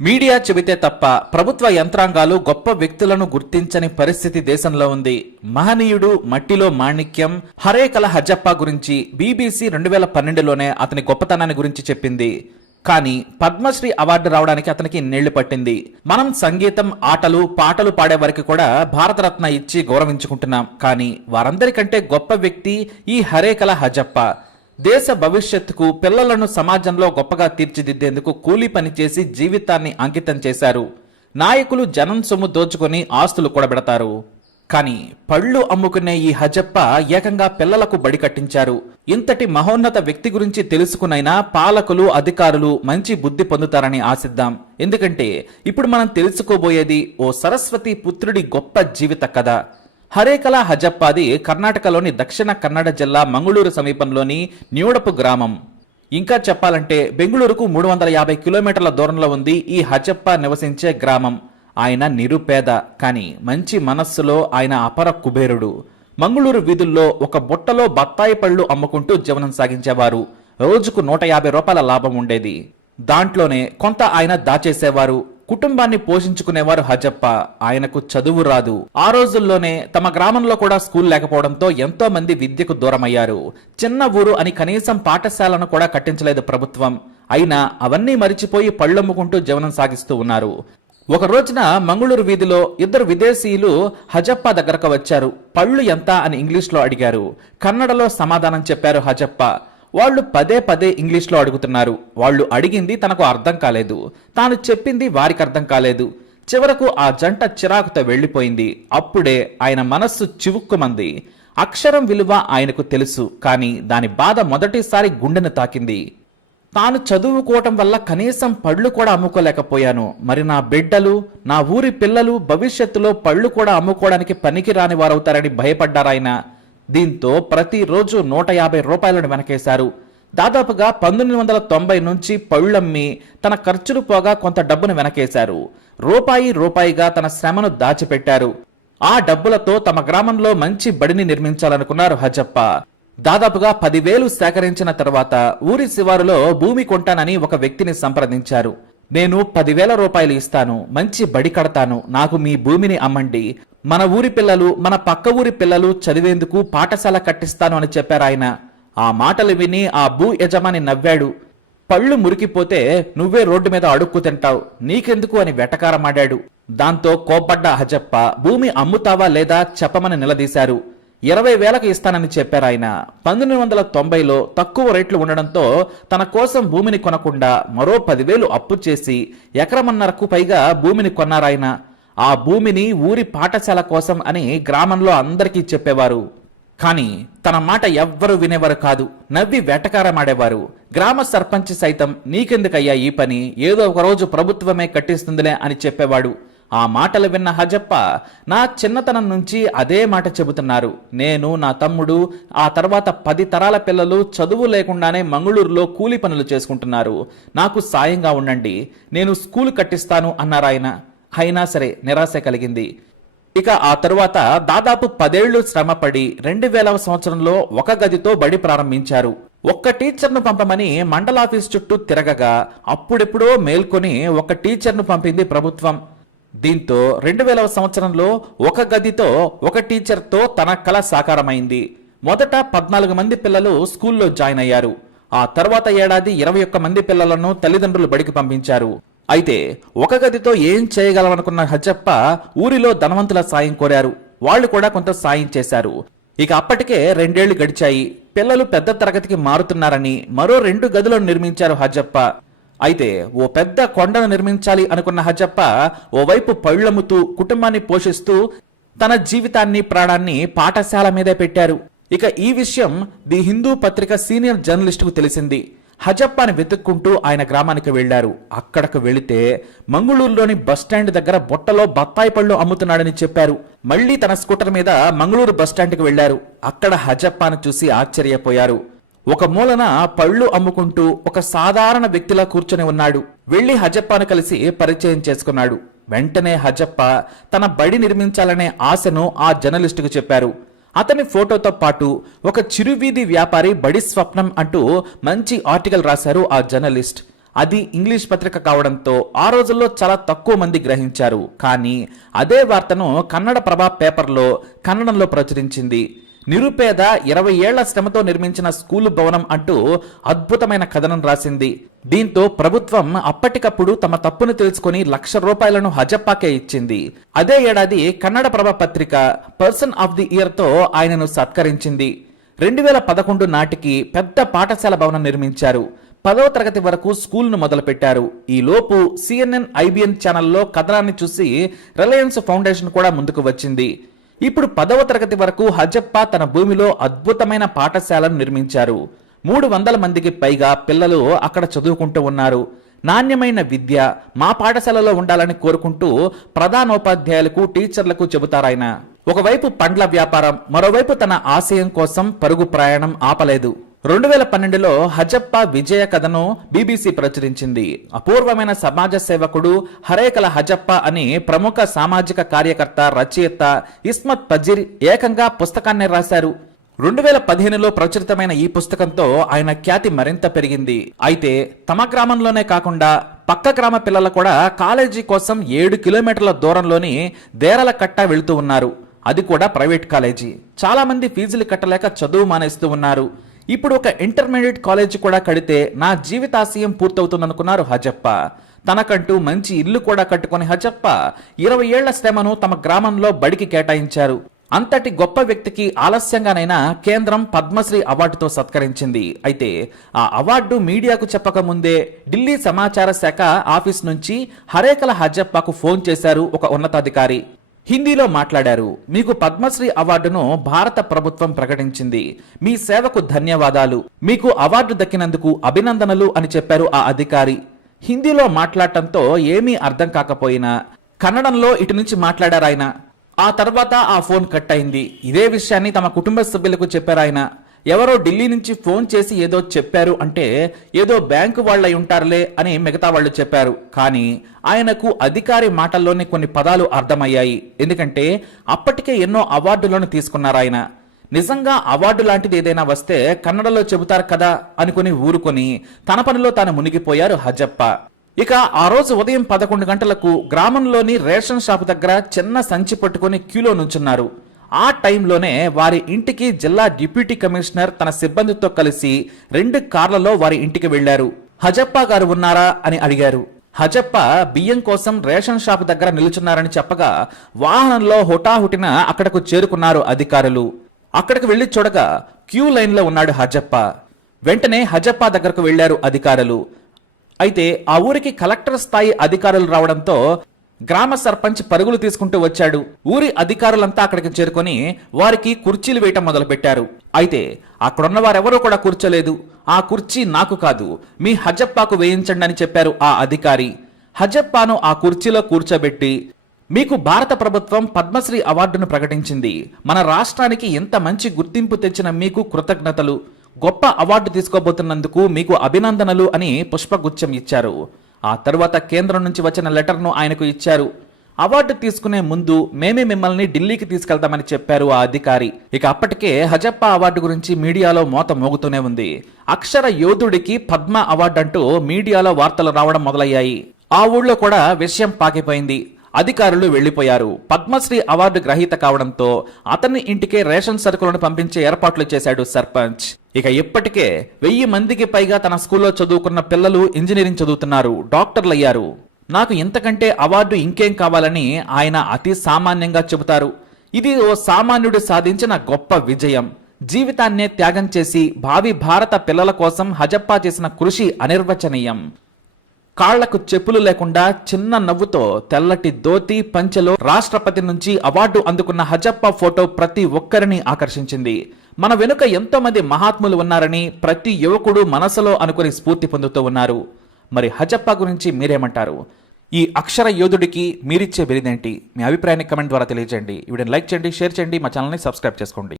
Media చెబితే తప్ప ప్రభుత్వ యంత్రాంగాలు గొప్ప వ్యక్తులను గుర్తించని పరిస్థితి దేశంలో ఉంది. మహనీయుడు మట్టిలో మాణిక్యం. హరేకల హజప్ప గురించి బీబీసీ రెండు వేల పన్నెండులోనే అతని గొప్పతనాన్ని గురించి చెప్పింది. కానీ పద్మశ్రీ అవార్డు రావడానికి అతనికి నీళ్ళు పట్టింది. మనం సంగీతం ఆటలు పాటలు పాడే వారికి కూడా భారతరత్న ఇచ్చి గౌరవించుకుంటున్నాం. కానీ వారందరికంటే గొప్ప వ్యక్తి ఈ హరేకల హజప్ప దేశ భవిష్యత్తుకు పిల్లలను సమాజంలో గొప్పగా తీర్చిదిద్దేందుకు కూలీ పనిచేసి జీవితాన్ని అంకితం చేశారు. నాయకులు జనం సొమ్ము దోచుకొని ఆస్తులు కూడబెడతారు. కానీ పళ్ళు అమ్ముకునే ఈ హజప్ప ఏకంగా పిల్లలకు బడి కట్టించారు. ఇంతటి మహోన్నత వ్యక్తి గురించి తెలుసుకునైనా పాలకులు అధికారులు మంచి బుద్ధి పొందుతారని ఆశిద్దాం. ఎందుకంటే ఇప్పుడు మనం తెలుసుకోబోయేది ఓ సరస్వతి పుత్రుడి గొప్ప జీవిత కథ. హరేకల హజప్పాది కర్ణాటకలోని దక్షిణ కన్నడ జిల్లా మంగళూరు సమీపంలోని న్యూడపు గ్రామం. ఇంకా చెప్పాలంటే బెంగళూరుకు మూడు వందల యాభై కిలోమీటర్ల దూరంలో ఉంది ఈ హజప్ప నివసించే గ్రామం. ఆయన నిరుపేద కానీ మంచి మనస్సులో ఆయన అపర కుబేరుడు. మంగళూరు వీధుల్లో ఒక బుట్టలో బత్తాయి పళ్ళు అమ్ముకుంటూ జీవనం సాగించేవారు. రోజుకు నూట యాభై రూపాయల లాభం ఉండేది. దాంట్లోనే కొంత ఆయన దాచేసేవారు. కుటుంబాన్ని పోషించుకునేవారు హజప్ప. ఆయనకు చదువు రాదు. ఆ రోజుల్లోనే తమ గ్రామంలో కూడా స్కూల్ లేకపోవడంతో ఎంతో మంది విద్యకు దూరమయ్యారు. చిన్న ఊరు అని కనీసం పాఠశాలను కూడా కట్టించలేదు ప్రభుత్వం. అయినా అవన్నీ మరిచిపోయి పళ్ళమ్ముకుంటూ జీవనం సాగిస్తూ ఉన్నారు. ఒక రోజున మంగళూరు వీధిలో ఇద్దరు విదేశీయులు హజప్ప దగ్గరకు వచ్చారు. పళ్ళు ఎంత అని ఇంగ్లీష్లో అడిగారు. కన్నడలో సమాధానం చెప్పారు హజప్ప. వాళ్ళు పదే పదే ఇంగ్లీష్లో అడుగుతున్నారు. వాళ్ళు అడిగింది తనకు అర్థం కాలేదు. తాను చెప్పింది వారికి అర్థం కాలేదు. చివరకు ఆ జంట చిరాకుతో వెళ్ళిపోయింది. అప్పుడే ఆయన మనస్సు చివుక్కుమంది. అక్షరం విలువ ఆయనకు తెలుసు కానీ దాని బాధ మొదటిసారి గుండెను తాకింది. తాను చదువుకోవటం వల్ల కనీసం పళ్ళు కూడా అమ్ముకోలేకపోయాను. మరి నా బిడ్డలు నా ఊరి పిల్లలు భవిష్యత్తులో పళ్ళు కూడా అమ్ముకోవడానికి పనికి రాని వారవుతారని భయపడ్డారాయన. దీంతో ప్రతిరోజు నూట యాభై రూపాయలను వెనకేశారు. దాదాపుగా పంతొమ్మిది వందల తొంభై నుంచి పళ్ళమ్మి తన ఖర్చులు పోగా కొంత డబ్బును వెనకేశారు. రూపాయి రూపాయిగా తన శ్రమను దాచిపెట్టారు. ఆ డబ్బులతో తమ గ్రామంలో మంచి బడిని నిర్మించాలనుకున్నారు హజప్ప. దాదాపుగా పదివేలు సేకరించిన తర్వాత ఊరి శివారులో భూమి కొంటానని ఒక వ్యక్తిని సంప్రదించారు. నేను పదివేల రూపాయలు ఇస్తాను. మంచి బడి కడతాను. నాకు మీ భూమిని అమ్మండి. మన ఊరి పిల్లలు మన పక్క ఊరి పిల్లలు చదివేందుకు పాఠశాల కట్టిస్తాను అని చెప్పారు ఆయన. ఆ మాటలు విని ఆ భూ యజమాని నవ్వాడు. పళ్ళు మురికిపోతే నువ్వే రోడ్డు మీద అడుక్కు తింటావు. నీకెందుకు అని వెటకారమాడాడు. దాంతో కోప్పడ్డ హజప్ప భూమి అమ్ముతావా లేదా చెప్పమని నిలదీశారు. ఇరవై వేలకు ఇస్తానని చెప్పారు ఆయన. పంతొమ్మిది వందల తొంభైలో తక్కువ రేట్లు ఉండడంతో తన కోసం భూమిని కొనకుండా మరో పదివేలు అప్పు చేసి ఎకరమన్నరకు పైగా భూమిని కొన్నారాయన ఆ భూమిని ఊరి పాఠశాల కోసం అని గ్రామంలో అందరికీ చెప్పేవారు. కానీ తన మాట ఎవ్వరూ వినేవారు కాదు. నవ్వి వేటకారమాడేవారు. గ్రామ సర్పంచ్ సైతం నీకెందుకయ్యా ఈ పని? ఏదో ఒకరోజు ప్రభుత్వమే కట్టిస్తుందిలే అని చెప్పేవాడు. ఆ మాటలు విన్న హజప్ప నా చిన్నతనం నుంచి అదే మాట చెబుతున్నారు. నేను నా తమ్ముడు ఆ తర్వాత పది తరాల పిల్లలు చదువు లేకుండానే మంగళూరులో కూలి పనులు చేసుకుంటున్నారు. నాకు సాయంగా ఉండండి. నేను స్కూల్ కట్టిస్తాను అన్నారాయన. అయినా సరే నిరాశ కలిగింది. ఇక ఆ తరువాత దాదాపు పదేళ్ళు శ్రమపడి రెండు వేలవ సంవత్సరంలో ఒక గదితో బడి ప్రారంభించారు. ఒక్క టీచర్ను పంపమని మండలాఫీస్ చుట్టూ తిరగగా అప్పుడెప్పుడో మేల్కొని ఒక టీచర్ను పంపింది ప్రభుత్వం. దీంతో రెండు వేల సంవత్సరంలో ఒక గదితో ఒక టీచర్తో తన కళ సాకారమైంది. మొదట పద్నాలుగు మంది పిల్లలు స్కూల్లో జాయిన్ అయ్యారు ఆ తర్వాత ఏడాది ఇరవై ఒక్క మంది పిల్లలను తల్లిదండ్రులు బడికి పంపించారు. అయితే ఒక గదితో ఏం చేయగలమనుకున్న హజ్జప్ప ఊరిలో ధనవంతుల సాయం కోరారు. వాళ్ళు కూడా కొంత సాయం చేశారు. ఇక అప్పటికే రెండేళ్ళు గడిచాయి. పిల్లలు పెద్ద తరగతికి మారుతున్నారని మరో రెండు గదులను నిర్మించారు హజ్జప్ప. అయితే ఓ పెద్ద కొండను నిర్మించాలి అనుకున్న హజప్ప ఓవైపు పళ్ళమ్ముతూ కుటుంబాన్ని పోషిస్తూ తన జీవితాన్ని ప్రాణాన్ని పాఠశాల మీదే పెట్టారు. ఇక ఈ విషయం ది హిందూ పత్రిక సీనియర్ జర్నలిస్టుకు తెలిసింది. హజప్పాని వెతుక్కుంటూ ఆయన గ్రామానికి వెళ్ళారు అక్కడకు వెళితే మంగళూరులోని బస్టాండ్ దగ్గర బొట్టలో బత్తాయి పళ్ళు అమ్ముతున్నాడని చెప్పారు. మళ్ళీ తన స్కూటర్ మీద మంగళూరు బస్టాండ్కి వెళ్ళారు అక్కడ హజప్పాను చూసి ఆశ్చర్యపోయారు. ఒక మూలన పళ్ళు అమ్ముకుంటూ ఒక సాధారణ వ్యక్తిలా కూర్చొని ఉన్నాడు. వెళ్ళి హజప్పాను కలిసి పరిచయం చేసుకున్నాడు. వెంటనే హజప్ప తన బడి నిర్మించాలనే ఆశను ఆ జర్నలిస్టుకు చెప్పారు. అతని ఫోటోతో పాటు ఒక చిరువీధి వ్యాపారి బడి స్వప్నం అంటూ మంచి ఆర్టికల్ రాశారు ఆ జర్నలిస్ట్. అది ఇంగ్లీష్ పత్రిక కావడంతో ఆ రోజుల్లో చాలా తక్కువ మంది గ్రహించారు. కానీ అదే వార్తను కన్నడ ప్రభా పేపర్లో కన్నడంలో ప్రచురించింది. నిరుపేద ఇరవై ఏళ్ళ శ్రమతో నిర్మించిన స్కూలు భవనం అంటూ అద్భుతమైన కథనం రాసింది. దీంతో ప్రభుత్వం అప్పటికప్పుడు తమ తప్పును తెలుసుకుని లక్ష రూపాయలను హజప్పాకే ఇచ్చింది. అదే ఏడాది కన్నడ ప్రభ పత్రిక పర్సన్ ఆఫ్ ది ఇయర్తో ఆయనను సత్కరించింది. రెండు వేల పదకొండు నాటికి పెద్ద పాఠశాల భవనం నిర్మించారు. పదవ తరగతి వరకు స్కూల్ను మొదలుపెట్టారు. ఈ లోపు సిఎన్ఎన్ ఐబిఎన్ ఛానల్లో కథనాన్ని చూసి రిలయన్స్ ఫౌండేషన్ కూడా ముందుకు వచ్చింది. ఇప్పుడు పదవ తరగతి వరకు హజప్ప తన భూమిలో అద్భుతమైన పాఠశాలను నిర్మించారు. మూడు వందల మందికి పైగా పిల్లలు అక్కడ చదువుకుంటూ ఉన్నారు. నాణ్యమైన విద్య మా పాఠశాలలో ఉండాలని కోరుకుంటూ ప్రధానోపాధ్యాయులకు టీచర్లకు చెబుతారాయన ఒకవైపు పండ్ల వ్యాపారం మరోవైపు తన ఆశయం కోసం పరుగు ప్రయాణం ఆపలేదు. రెండు వేల పన్నెండులో హజప్ప విజయ కథను బీబీసీ ప్రచురించింది. అపూర్వమైన సమాజ సేవకుడు హరేకల హజప్ప అని ప్రముఖ సామాజిక కార్యకర్త రచయిత ఇస్మత్ పజీర్ ఏకంగా పుస్తకాన్ని రాశారు. రెండు వేల పదిహేనులో ప్రచురితమైన ఈ పుస్తకంతో ఆయన ఖ్యాతి మరింత పెరిగింది. అయితే తమ గ్రామంలోనే కాకుండా పక్క గ్రామ పిల్లలు కూడా కాలేజీ కోసం ఏడు కిలోమీటర్ల దూరంలోని దేరల కట్ట వెళుతూ ఉన్నారు. అది కూడా ప్రైవేట్ కాలేజీ. చాలా మంది ఫీజులు కట్టలేక చదువు మానేస్తూ ఉన్నారు. ఇప్పుడు ఒక ఇంటర్మీడియట్ కాలేజీ కూడా కడితే నా జీవితాశయం పూర్తవుతుందనుకున్నారు హజప్ప. తనకంటూ మంచి ఇల్లు కూడా కట్టుకుని హజప్ప ఇరవై ఏళ్ళ శ్రమను తమ గ్రామంలో బడికి కేటాయించారు. అంతటి గొప్ప వ్యక్తికి ఆలస్యంగానైనా కేంద్రం పద్మశ్రీ అవార్డుతో సత్కరించింది. అయితే ఆ అవార్డు మీడియాకు చెప్పక ముందే ఢిల్లీ సమాచార శాఖ ఆఫీస్ నుంచి హరేకల హజప్పకు ఫోన్ చేశారు ఒక ఉన్నతాధికారి. హిందీలో మాట్లాడారు. మీకు పద్మశ్రీ అవార్డును భారత ప్రభుత్వం ప్రకటించింది. మీ సేవకు ధన్యవాదాలు. మీకు అవార్డు దక్కినందుకు అభినందనలు అని చెప్పారు ఆ అధికారి. హిందీలో మాట్లాడటంతో ఏమీ అర్థం కాకపోయినా కన్నడంలో ఇటు నుంచి మాట్లాడారాయన. ఆ తర్వాత ఆ ఫోన్ కట్ అయింది. ఇదే విషయాన్ని తమ కుటుంబ సభ్యులకు చెప్పారాయన. ఎవరో ఢిల్లీ నుంచి ఫోన్ చేసి ఏదో చెప్పారు అంటే ఏదో బ్యాంకు వాళ్ళై ఉంటారులే అని మిగతా వాళ్ళు చెప్పారు. కానీ ఆయనకు అధికారి మాటల్లోనే కొన్ని పదాలు అర్థమయ్యాయి. ఎందుకంటే అప్పటికే ఎన్నో అవార్డులను తీసుకున్నారు ఆయన. నిజంగా అవార్డు లాంటిది ఏదైనా వస్తే కన్నడలో చెబుతారు కదా అనుకుని ఊరుకొని తన పనిలో తాను మునిగిపోయారు హజప్ప. ఇక ఆ రోజు ఉదయం పదకొండు గంటలకు గ్రామంలోని రేషన్ షాపు దగ్గర చిన్న సంచి పట్టుకుని క్యూలో నుంచున్నారు. ఆ టైంలోనే వారి ఇంటికి జిల్లా డిప్యూటీ కమిషనర్ తన సిబ్బందితో కలిసి రెండు కార్లలో వారి ఇంటికి వెళ్ళారు హజప్ప గారు ఉన్నారా అని అడిగారు. హజప్ప బియ్యం కోసం రేషన్ షాప్ దగ్గర నిలుచున్నారని చెప్పగా వాహనంలో హుటాహుటిన అక్కడకు చేరుకున్నారు అధికారులు. అక్కడికి వెళ్ళి చూడగా క్యూ లైన్లో ఉన్నాడు హజప్ప. వెంటనే హజప్ప దగ్గరకు వెళ్ళారు అధికారులు. అయితే ఆ ఊరికి కలెక్టర్ స్థాయి అధికారులు రావడంతో గ్రామ సర్పంచ్ పరుగులు తీసుకుంటూ వచ్చాడు. ఊరి అధికారులంతా అక్కడికి చేరుకొని వారికి కుర్చీలు వేయటం మొదలుపెట్టారు. అయితే అక్కడున్న వారెవరూ కూడా కూర్చోలేదు. ఆ కుర్చీ నాకు కాదు మీ హజప్పాకు వేయించండి అని చెప్పారు ఆ అధికారి. హజప్పాను ఆ కుర్చీలో కూర్చోబెట్టి మీకు భారత ప్రభుత్వం పద్మశ్రీ అవార్డును ప్రకటించింది. మన రాష్ట్రానికి ఎంత మంచి గుర్తింపు తెచ్చిన మీకు కృతజ్ఞతలు. గొప్ప అవార్డు తీసుకోబోతున్నందుకు మీకు అభినందనలు అని పుష్పగుచ్చం ఇచ్చారు. ఆ తర్వాత కేంద్రం నుంచి వచ్చిన లెటర్ను ఆయనకు ఇచ్చారు. అవార్డు తీసుకునే ముందు మేమే మిమ్మల్ని ఢిల్లీకి తీసుకెళ్తామని చెప్పారు ఆ అధికారి. ఇక అప్పటికే హజప్ప అవార్డు గురించి మీడియాలో మోత మోగుతూనే ఉంది. అక్షర యోధుడికి పద్మ అవార్డు అంటూ మీడియాలో వార్తలు రావడం మొదలయ్యాయి. ఆ ఊళ్ళో కూడా విషయం పాకిపోయింది. అధికారులు వెళ్ళిపోయారు పద్మశ్రీ అవార్డు గ్రహీత కావడంతో అతని ఇంటికే రేషన్ సరుకులను పంపించే ఏర్పాట్లు చేశాడు సర్పంచ్. ఇక ఇప్పటికే వెయ్యి మందికి పైగా తన స్కూల్లో చదువుకున్న పిల్లలు ఇంజనీరింగ్ చదువుతున్నారు డాక్టర్లయ్యారు. నాకు ఇంతకంటే అవార్డు ఇంకేం కావాలని ఆయన అతి సామాన్యంగా చెబుతారు. ఇది ఓ సామాన్యుడు సాధించిన గొప్ప విజయం. జీవితాన్నే త్యాగం చేసి భావి భారత పిల్లల కోసం హజప్పా చేసిన కృషి అనిర్వచనీయం. కాళ్ళకు చెప్పులు లేకుండా చిన్న నవ్వుతో తెల్లటి దోతి పంచెలో రాష్ట్రపతి నుంచి అవార్డు అందుకున్న హజప్ప ఫోటో ప్రతి ఒక్కరిని ఆకర్షించింది. మన వెనుక ఎంతో మంది మహాత్ములు ఉన్నారని ప్రతి యువకుడు మనసులో అనుకుని స్ఫూర్తి పొందుతూ ఉన్నారు. మరి హజప్ప గురించి మీరేమంటారు? ఈ అక్షర యోధుడికి మీరిచ్చే బిరిదేంటి మీ అభిప్రాయాన్ని కమెంట్ ద్వారా తెలియజేయండి. వీడియోని లైక్ చేయండి షేర్ చేయండి మా ఛానల్ని సబ్స్క్రైబ్ చేసుకోండి.